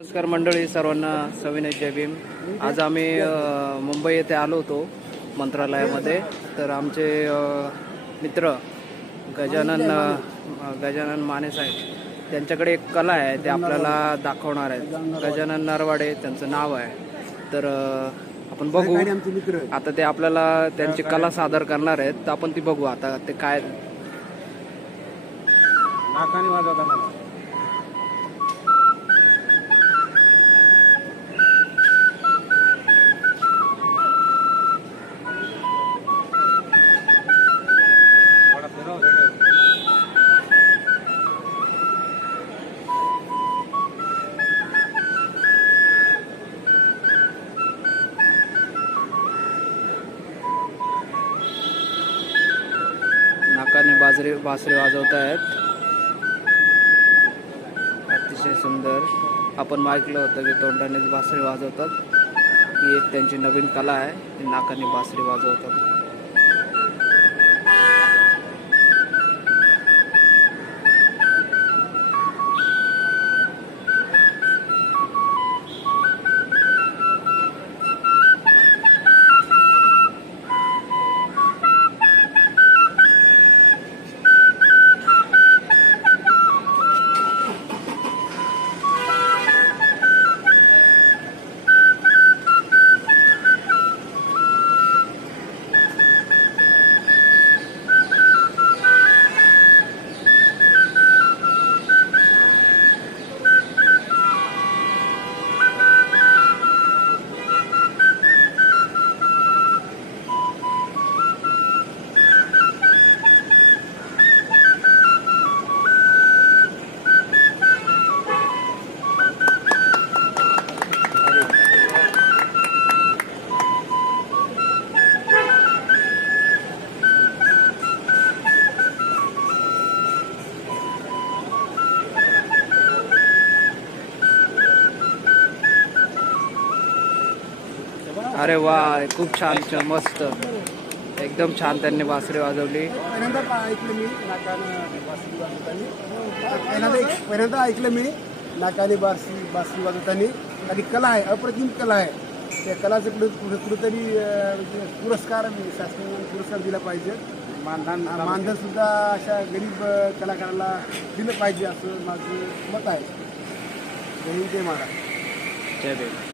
नमस्कार मंडळी, सर्वांना सविनय जय भीम. आज आम्ही मुंबई येथे आलो होतो मंत्रालयामध्ये. तर आमचे मित्र गजानन माने साहेब, त्यांच्याकडे एक कला आहे, ते आपल्याला दाखवणार आहेत. गजानन नरवाडे त्यांचं नाव आहे. तर आपण बघू आता, ते आपल्याला त्यांची कला सादर करणार आहेत. तर आपण ती बघू आता ते काय. नाकाने बासरी वाजवत आहेत. अतिशय सुंदर. आपण ऐकलं होतं की तोंडाने बासरी वाजवतात. ही एक त्यांची नवीन कला आहे, नाकाने बासरी वाजवतात. अरे वा, खूप छान, मस्त, एकदम छान त्यांनी बासरी वाजवली. पहिल्यांदा ऐकलं मी नाकाने बासरी वाजवताना. आणि कला आहे, अप्रतिम कला आहे. त्या कलाचं कुठेतरी पुरस्कार, शासनाने पुरस्कार दिला पाहिजे. मानधन सुद्धा अशा गरीब कलाकाराला दिलं पाहिजे, असं माझं मत आहे. जय हिंद, जय महाराज. जय भीम.